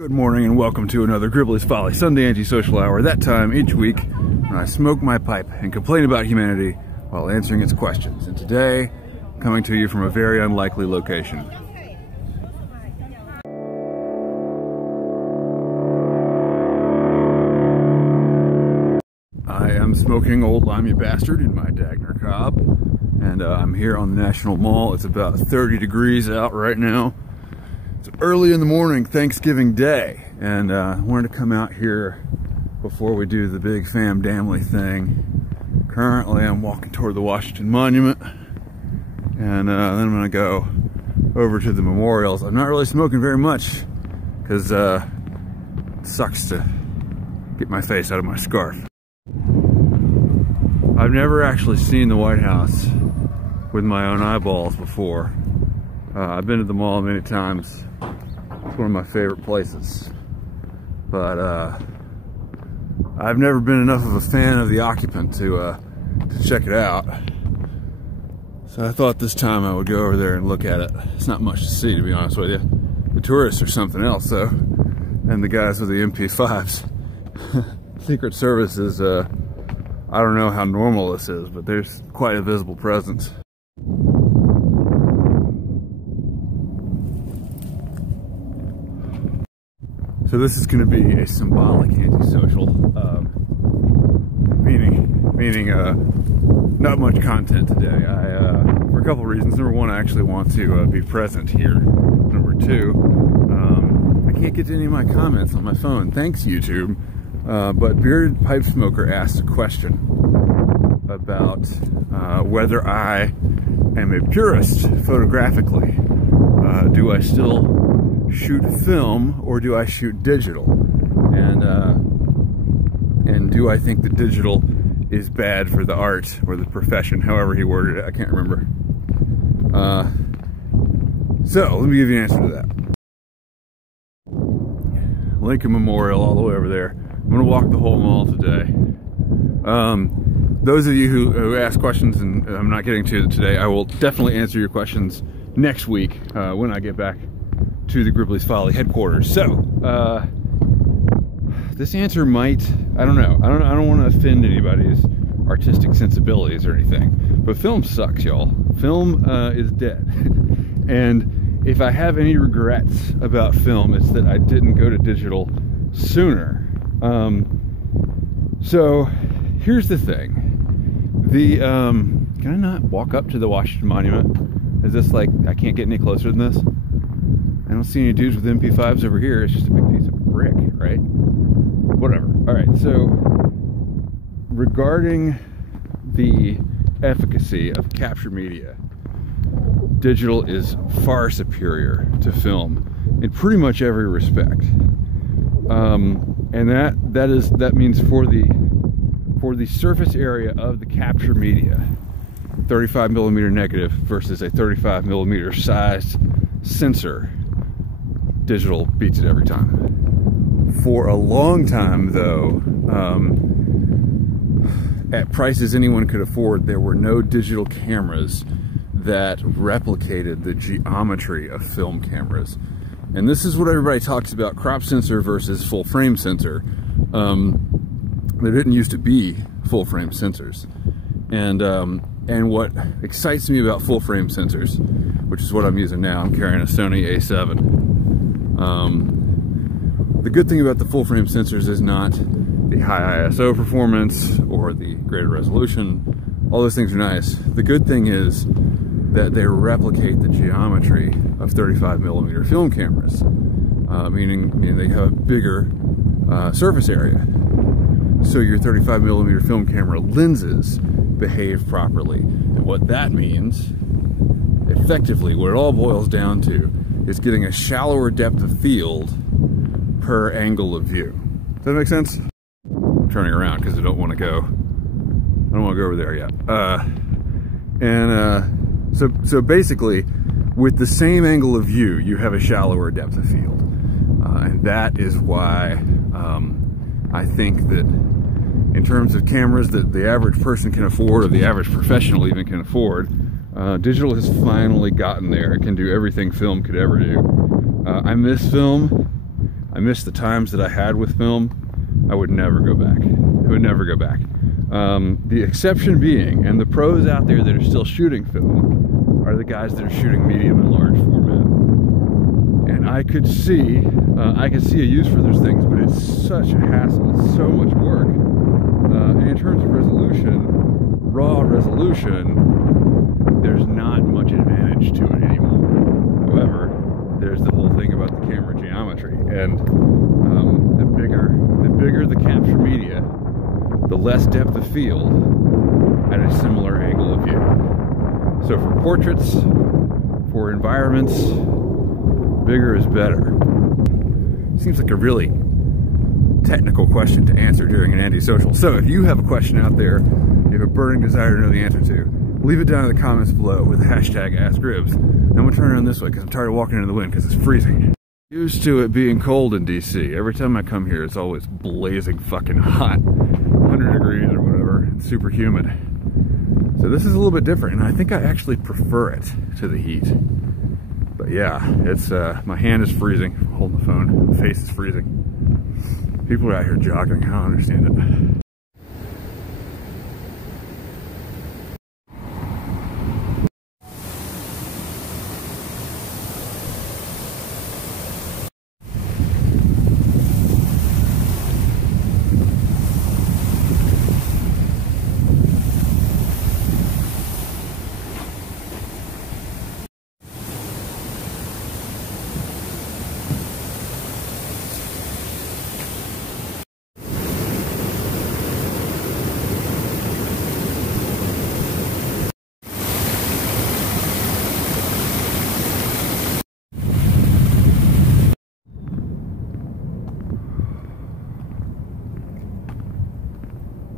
Good morning and welcome to another Gribs Folly Sunday anti-social hour. That time each week when I smoke my pipe and complain about humanity while answering its questions. And today, coming to you from a very unlikely location. I am smoking Old Limey Bastard in my Dagner Cobb, and I'm here on the National Mall. It's about 30 degrees out right now. It's early in the morning, Thanksgiving Day, and I wanted to come out here before we do the big fam damly thing. Currently, I'm walking toward the Washington Monument, and then I'm gonna go over to the memorials. I'm not really smoking very much because it sucks to get my face out of my scarf. I've never actually seen the White House with my own eyeballs before. I've been to the mall many times. It's one of my favorite places. But I've never been enough of a fan of the occupant to check it out. So I thought this time I would go over there and look at it. It's not much to see, to be honest with you. The tourists are something else, though. And the guys with the MP5s. Secret Service is, I don't know how normal this is, but there's quite a visible presence. So this is going to be a symbolic antisocial, meaning not much content today. For a couple of reasons. Number one, I actually want to be present here. Number two, I can't get to any of my comments on my phone. Thanks, YouTube. But Bearded Pipe Smoker asked a question about whether I am a purist photographically. Do I still shoot film or do I shoot digital? And do I think that digital is bad for the art or the profession, however he worded it, I can't remember. So let me give you an answer to that. Lincoln Memorial all the way over there. I'm gonna walk the whole mall today. Those of you who ask questions and I'm not getting to it today, I will definitely answer your questions next week when I get back to the Gribs Folly headquarters. So, this answer might, I don't know. I don't want to offend anybody's artistic sensibilities or anything, but film sucks, y'all. Film is dead. And if I have any regrets about film, it's that I didn't go to digital sooner. So, here's the thing. Can I not walk up to the Washington Monument? Is this like, I can't get any closer than this? I don't see any dudes with MP5s over here. It's just a big piece of brick, right? Whatever. All right, so regarding the efficacy of capture media, digital is far superior to film in pretty much every respect. And that means for the surface area of the capture media, 35mm negative versus a 35mm sized sensor, digital beats it every time. For a long time, though, at prices anyone could afford, there were no digital cameras that replicated the geometry of film cameras. And this is what everybody talks about, crop sensor versus full frame sensor. There didn't used to be full frame sensors. And what excites me about full frame sensors, which is what I'm using now, I'm carrying a Sony A7. The good thing about the full frame sensors is not the high ISO performance or the greater resolution. All those things are nice. The good thing is that they replicate the geometry of 35mm film cameras, meaning they have a bigger surface area. So your 35mm film camera lenses behave properly. And what that means, effectively, what it all boils down to is getting a shallower depth of field per angle of view. Does that make sense? I'm turning around because I don't want to go over there yet. So basically, with the same angle of view, you have a shallower depth of field. And that is why I think that in terms of cameras that the average person can afford, or the average professional even can afford, digital has finally gotten there. It can do everything film could ever do. I miss film. I miss the times that I had with film. I would never go back. I would never go back. The exception being, and the pros out there that are still shooting film, are the guys that are shooting medium and large format. And I could see a use for those things, but it's such a hassle. It's so much work. And in terms of resolution, raw resolution, there's not much advantage to it anymore. However, there's the whole thing about the camera geometry, and the bigger the capture media, the less depth of field at a similar angle of view. So for portraits, for environments, bigger is better. Seems like a really technical question to answer during an antisocial. So if you have a question out there, you have a burning desire to know the answer to, leave it down in the comments below with the hashtag AskGribs. I'm gonna turn around this way because I'm tired of walking into the wind because it's freezing. Used to it being cold in DC. Every time I come here, it's always blazing fucking hot. 100 degrees or whatever, and super humid. So this is a little bit different, and I think I actually prefer it to the heat. But yeah, it's, my hand is freezing, I'm holding the phone, my face is freezing. People are out here jogging, I don't understand it.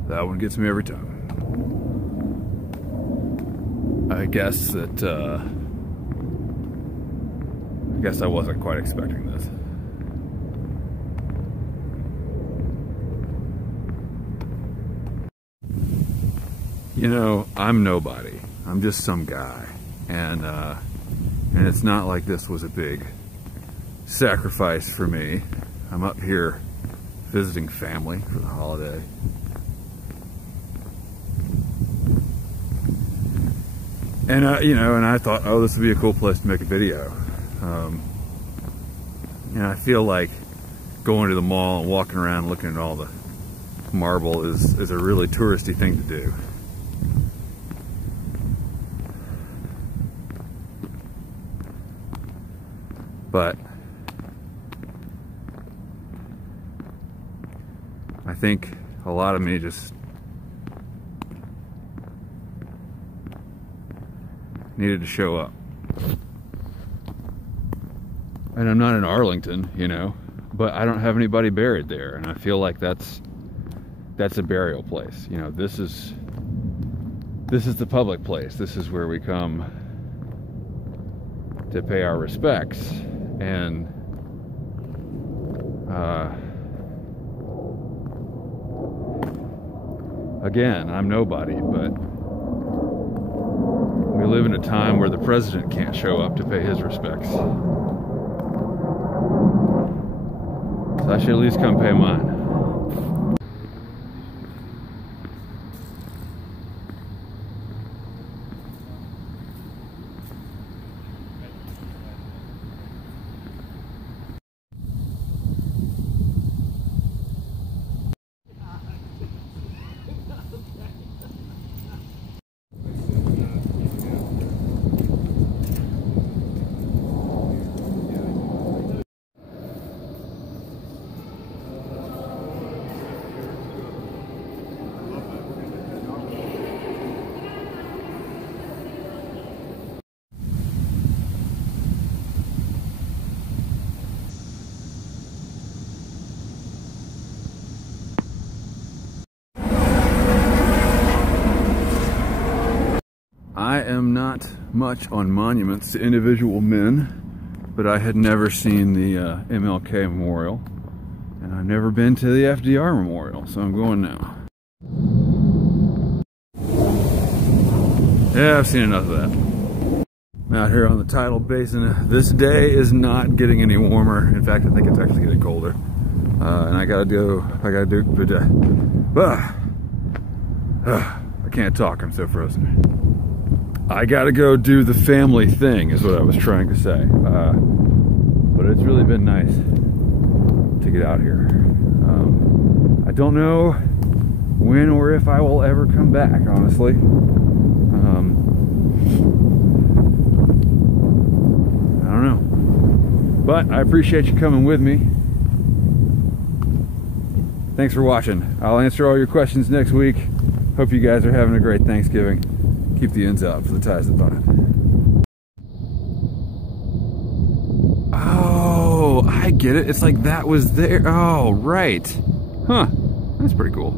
That one gets me every time. I guess I wasn't quite expecting this. You know, I'm nobody. I'm just some guy. And it's not like this was a big sacrifice for me. I'm up here visiting family for the holiday. And you know, and I thought, oh, this would be a cool place to make a video. And I feel like going to the mall and walking around looking at all the marble is a really touristy thing to do. But I think a lot of me just needed to show up. And I'm not in Arlington, you know, but I don't have anybody buried there, and I feel like that's a burial place. You know, this is the public place. This is where we come to pay our respects. And again, I'm nobody, but we live in a time where the president can't show up to pay his respects. So I should at least come pay mine. I am not much on monuments to individual men, but I had never seen the MLK Memorial, and I've never been to the FDR Memorial, so I'm going now. Yeah, I've seen enough of that. I'm out here on the tidal basin. This day is not getting any warmer. In fact, I think it's actually getting colder. And I gotta do, I can't talk, I'm so frozen. I gotta go do the family thing is what I was trying to say. But it's really been nice to get out here. I don't know when or if I will ever come back, honestly. I don't know. But I appreciate you coming with me. Thanks for watching. I'll answer all your questions next week. Hope you guys are having a great Thanksgiving. Keep the ends out for the ties that bind. Oh, I get it. It's like that was there. Oh, right. Huh. That's pretty cool.